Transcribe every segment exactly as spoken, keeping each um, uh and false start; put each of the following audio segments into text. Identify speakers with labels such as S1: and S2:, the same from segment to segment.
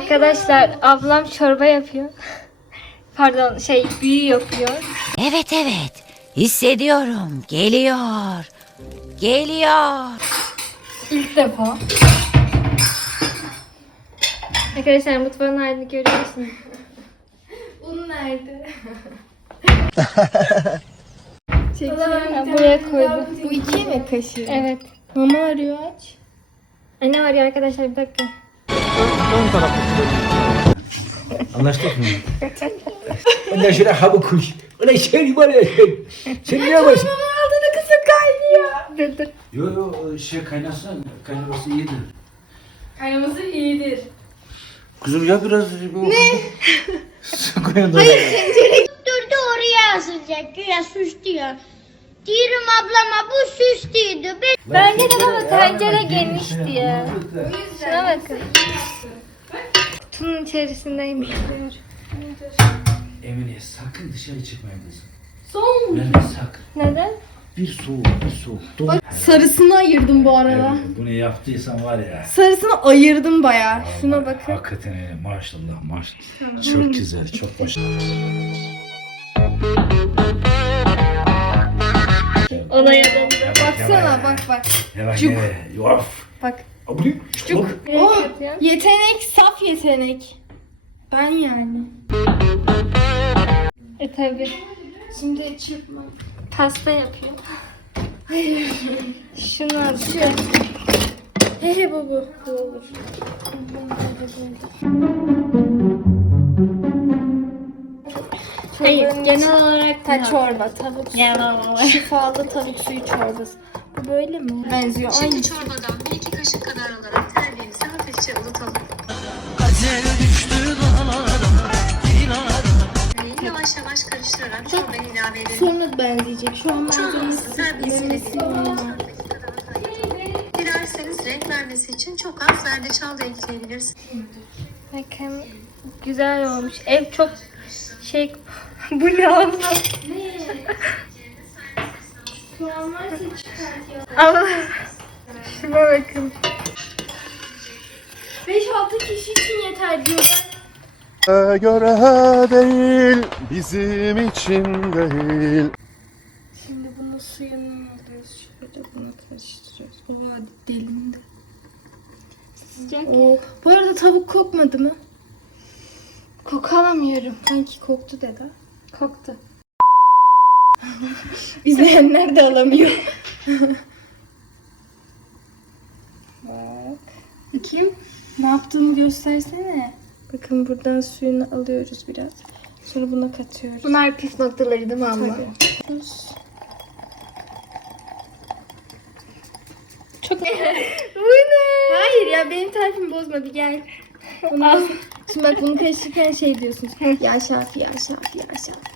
S1: Arkadaşlar ablam çorba yapıyor. Pardon şey büyü yapıyor.
S2: Evet evet. Hissediyorum. Geliyor. Geliyor.
S1: İlk defa. Arkadaşlar mutfağın halini görüyorsunuz. Un nerede? Çekiyorum. Buraya koydum.
S3: Bu iki yemek kaşığı.
S1: Evet.
S3: Mama arıyor, aç.
S1: Anne var ya arkadaşlar bir dakika.
S4: Anlaştık mı? Ondan sonra ha bu kuş. Ulan şey var ya sen. Sen niye başın?
S3: Altında kısık kaynıyor.
S1: Dur dur.
S4: Yo yo şey kaynasın. Kaynaması iyidir.
S3: Kaynaması iyidir.
S4: Kızım ya biraz bu. Ne? Su koyun da.
S5: Durdu oraya asılacak güya süs diyor. Diyorum ablama bu süs diyordu. Ben
S1: Bence de baba tencere genişti ya. Şuna bakın. Kutunun içerisindeymiş diyor.
S4: Emine sakın dışarı çıkmayın kızım.
S3: Son.
S4: Ben de sakın.
S1: Neden?
S4: Bir soğuk bir soğuk. Doğru.
S3: Sarısını ayırdım bu arada.
S4: Evet, bunu yaptıysan var ya.
S3: Sarısını ayırdım bayağı. Şuna bakın.
S4: Hakikaten öyle. Maşallah maşallah. Çok güzel çok başarılı.
S1: Ona yalan.
S3: Baksana bak bak.
S4: Yavaş
S3: Cuk.
S4: yavaş. Yavaş.
S3: Bak.
S4: Abone. Cuk.
S3: O yetenek, saf yetenek. Ben yani.
S1: E tabi.
S3: Şimdi çırpma.
S1: Pasta yapıyor.
S3: Hayır.
S1: Şunu al.
S3: Şu. He he bu bu. Bu olur.
S1: Hayır genel olarak
S3: Ha, çorba, tavuk suyu.
S1: Genel olarak.
S3: Şifalı tavuk suyu çorbası. Bu böyle mi? Benziyor. Aynı.
S6: Şimdi çorbadan bir iki kaşık kadar alarak terbiyemizi hafifçe ılıtalım. Yavaş yavaş karıştırarak çorbayı ilave edelim.
S3: Sonra benzeyecek. Şu an
S6: Çorbamızı
S3: malzemesi
S6: terbiyesiyle
S3: yemesi
S6: birlikte
S3: normal.
S6: dilerseniz renk vermesi için çok az zerdeçal da ekleyebilirsiniz.
S1: Bakın güzel olmuş. Ev çok şey bu ne abla?
S3: Soğan varsa çıkartıyor.
S1: Ama şuna bakın.
S3: beş altı kişi için yeter diyor.
S7: göre değil, bizim için değil.
S3: Şimdi bunun suyunu alıyoruz. Şöyle bunu karıştırıyoruz. Oha delindi.
S1: Sıcak.
S3: Oo. Bu arada tavuk kokmadı mı?
S1: Koku alamıyorum.
S3: Sanki koktu dede.
S1: Koktu.
S3: İzleyenler de alamıyor. Bak. Bakayım. Ne yaptığımı göstersene. Bakın buradan suyunu alıyoruz biraz. Sonra buna katıyoruz.
S1: Bunlar püf noktaları değil mi abla?
S3: Tabii. Tuz.
S1: Çok Bu ne?
S3: Hayır ya benim tarifimi bozma bir gel. Bunu
S1: Al.
S3: Şimdi bak bunu karıştırırken şey diyorsunuz. Ya Şafi ya Şafi ya Şafi.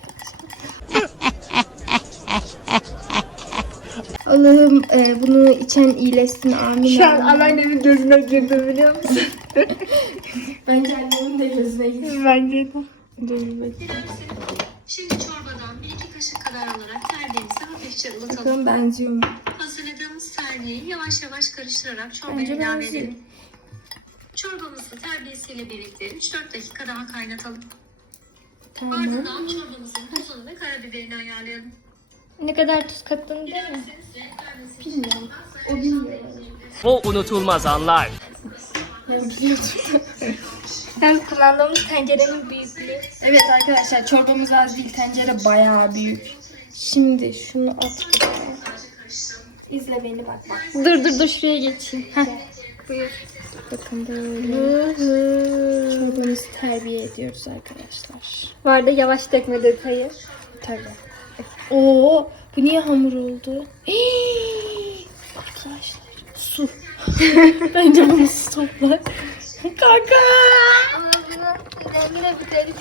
S3: Allah'ım e, bunu içen iyileşsin amin.
S1: Şu an
S3: amin.
S1: anneannemin gözüne girdim biliyor musun?
S3: Bence annemin de gözüne gidiyor.
S1: Bence de.
S3: Dur bir bakayım.
S6: Şimdi çorbadan bir iki kaşık kadar alarak terbiyemizi hafifçe ılıtalım.
S3: Bakalım benziyor mu?
S6: Hazırladığımız terbiyeyi yavaş yavaş karıştırarak çorbaya
S3: Bence
S6: ilave
S3: benziyor.
S6: edelim. Çorbamızı terbiyesiyle birlikte üç dört dakika daha kaynatalım.
S3: Tamam.
S6: Ardından çorbamızın tuzunu ve karabiberini ayarlayalım.
S1: Ne kadar tuz kattın değil mi?
S3: Bilmiyorum. O bilmiyor.
S8: O unutulmaz anlar.
S3: Ben biliyordum.
S1: Sen kullandığımız tencerenin büyüklüğü.
S3: Evet arkadaşlar çorbamız az değil. Tencere bayağı büyük. Şimdi şunu at buraya. İzle beni bak bak.
S1: Dur dur dur şuraya geçeyim. Heh. Buyur.
S3: Bakın böyle. Çorbamızı terbiye ediyoruz arkadaşlar.
S1: Bu arada yavaş dökme detayı.
S3: Tabii. Oo, bu niye hamur oldu? Hii! Arkadaşlar su. Bence bunu su toplar. Kanka.
S1: Ama bunu rengine bir deri.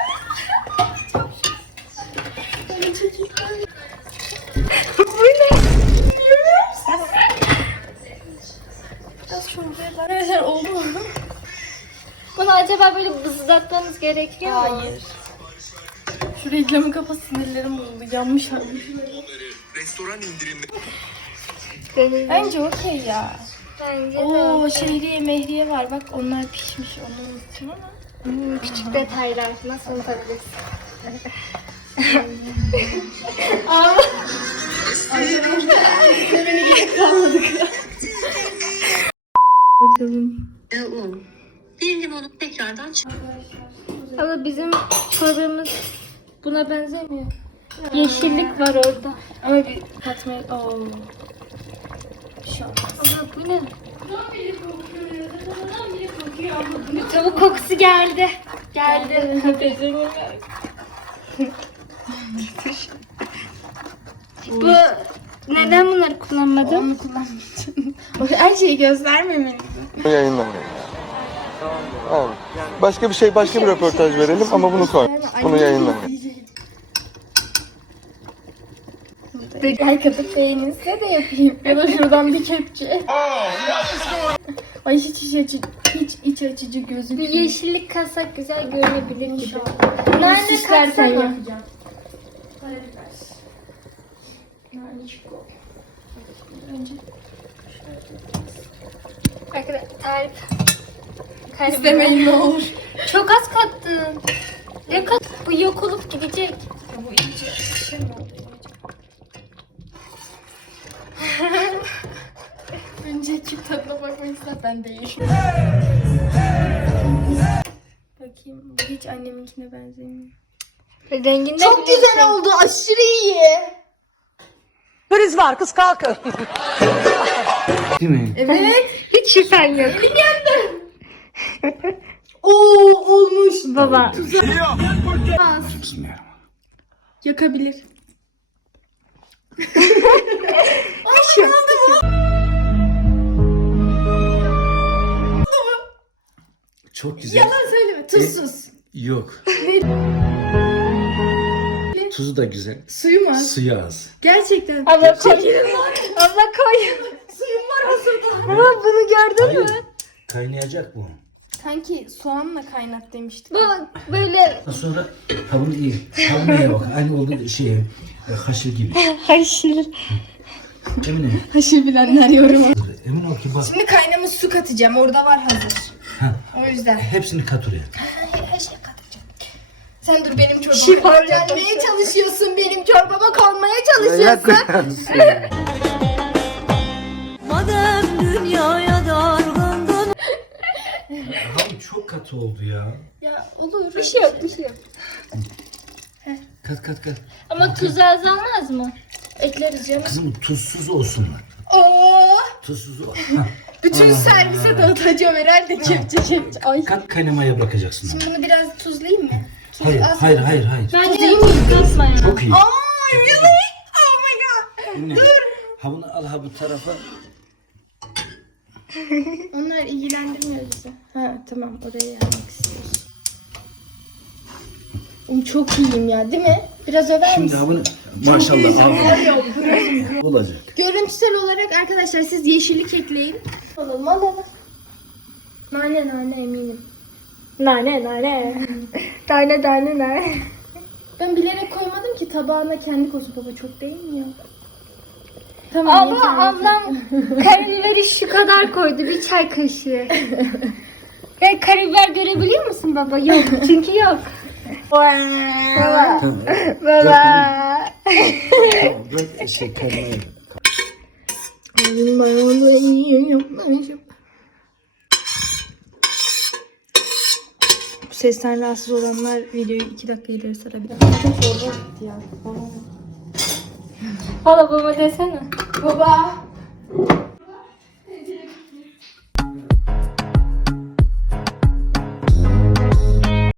S3: Bu ne? Biraz çorbaya bak. Arkadaşlar oldu mu?
S1: Bunu acaba böyle bızlatmamız gerekiyor mu?
S3: Hayır. Şu reklamı kapat sinirlerim bozuldu. Yanmış abi.
S7: Restoran indirimleri.
S1: Deneyim.
S3: Bence okey ya.
S1: Bence de.
S3: Oo şehriye mehriye var. Bak onlar pişmiş. Onu unuttum ama.
S1: Hmm, küçük detaylar. Nasıl unutabilirsin?
S3: Bakalım.
S6: Ve un. Bir limonu tekrardan çık.
S1: Ama bizim çorbamız buna benzemiyor. Yeşillik var orada.
S3: Ama bir katmer. Oo. Bir şey olmaz.
S1: Ama bu ne? Tavuk kokusu geldi. Geldi. Bu neden bunları kullanmadın?
S3: Onu kullanmayacağım. Her şeyi göstermemelisin.
S7: Bunu yayınlamayın. Tamam. Başka bir şey, başka bir röportaj verelim ama bunu koy. Bunu yayınlamayın.
S3: Her kapı beğenirse de yapayım. Ya da şuradan bir kepçe. Ay hiç iç açıcı, hiç iç açıcı
S1: Bir
S3: gözükmüyor.
S1: yeşillik katsak güzel görünebilir gibi.
S3: İnşallah.
S1: Nerede
S3: Süslerken
S1: katsana?
S3: yapacağım. Karabiber. Nane çikolata. Önce
S1: Arkadaşlar tarif. Karabiber.
S3: İstemeyin ne olur.
S1: Çok az kattın. Ne kat? Bu yok olup gidecek.
S3: Ya bu iyice şey mi oldu? Önce kim tadına bakmak ister, ben değil. Bakayım, bu hiç anneminkine benzemiyor.
S1: Renginde
S3: Çok güzel oldu, aşırı iyi.
S2: Kriz var kız kalkın.
S4: Değil mi?
S3: Evet.
S1: Hiç şüphen yok.
S3: Oo olmuş.
S1: Baba.
S4: Bismillahirrahmanirrahim.
S3: Yakabilir.
S4: Çok güzel.
S3: Yalan söyleme, tuzsuz.
S4: Yok. Tuzu da güzel.
S3: Suyu mu az?
S4: Suyu az.
S3: Gerçekten.
S1: Abla koy. Abla koy.
S3: Suyum var hazırda.
S1: Baba bunu gördün mü?
S4: Hayır. Kaynayacak bu.
S3: Sanki soğanla kaynat demiştik.
S1: Bu böyle
S4: Sonra havunu iyi. Havunu bak. Aynı oldu şey e, haşır gibi.
S1: haşır.
S4: Emine.
S3: Haşır bilenler yorum.
S4: Emin ol ki bak.
S3: Şimdi kaynamış su katacağım. Orada var hazır.
S4: Ha,
S3: O yüzden.
S4: hepsini kat oraya.
S3: Her şey katacağım. Sen dur benim çorbama gelmeye çalışıyorsun. Benim çorbama konmaya çalışıyorsun.
S2: Madem dünyaya dargındın.
S4: Havu çok katı oldu ya.
S3: Ya olur.
S1: Bir şey yok, bir şey yok.
S4: Kat kat kat.
S1: Ama tuzu azalmaz mı?
S3: Ekleriz canım.
S4: Kızım tuzsuz olsunlar.
S3: Oo!
S4: Tuzsuz ol. Ha,
S3: Bütün servise dağıtacağım herhalde kepçe kepçe. Ay.
S4: kat kaynamaya bırakacaksın. onu.
S3: Şimdi bunu biraz tuzlayayım mı? Tuz
S4: Hayır,
S3: az.
S4: hayır, hayır, hayır.
S1: Bence tuz katma ya.
S4: Çok iyi.
S3: Aa, really? Oh my god.
S4: Emine, havunu al ha bu tarafa.
S3: Onlar ilgilendirmiyor bizi. Ha tamam, oraya yermek istiyorsun. Oğlum çok iyiyim ya, değil mi? Biraz över
S4: Şimdi
S3: misin?
S4: havunu maşallah al. Olacak.
S3: Görüntüsel olarak arkadaşlar siz yeşillik ekleyin. Alalım alalım. Nane nane eminim.
S1: Nane nane. Tane tane nane.
S3: Ben bilerek koymadım ki tabağına kendi koysun. Baba çok değil mi ya? Tamam.
S1: Abla
S3: yeter,
S1: ablam karabiberi şu kadar koydu, bir çay kaşığı. Ya karabiber görebiliyor musun baba? Yok, çünkü yok. Baba.
S4: Tamam.
S1: Baba.
S4: Tamam, bırak şey kaynamaya.
S3: Ben onu iyi yapmışım. Bu sesten rahatsız olanlar videoyu iki dakika ileri sarabilir. Çorba bitti ya.
S1: Hala baba desene.
S3: Baba.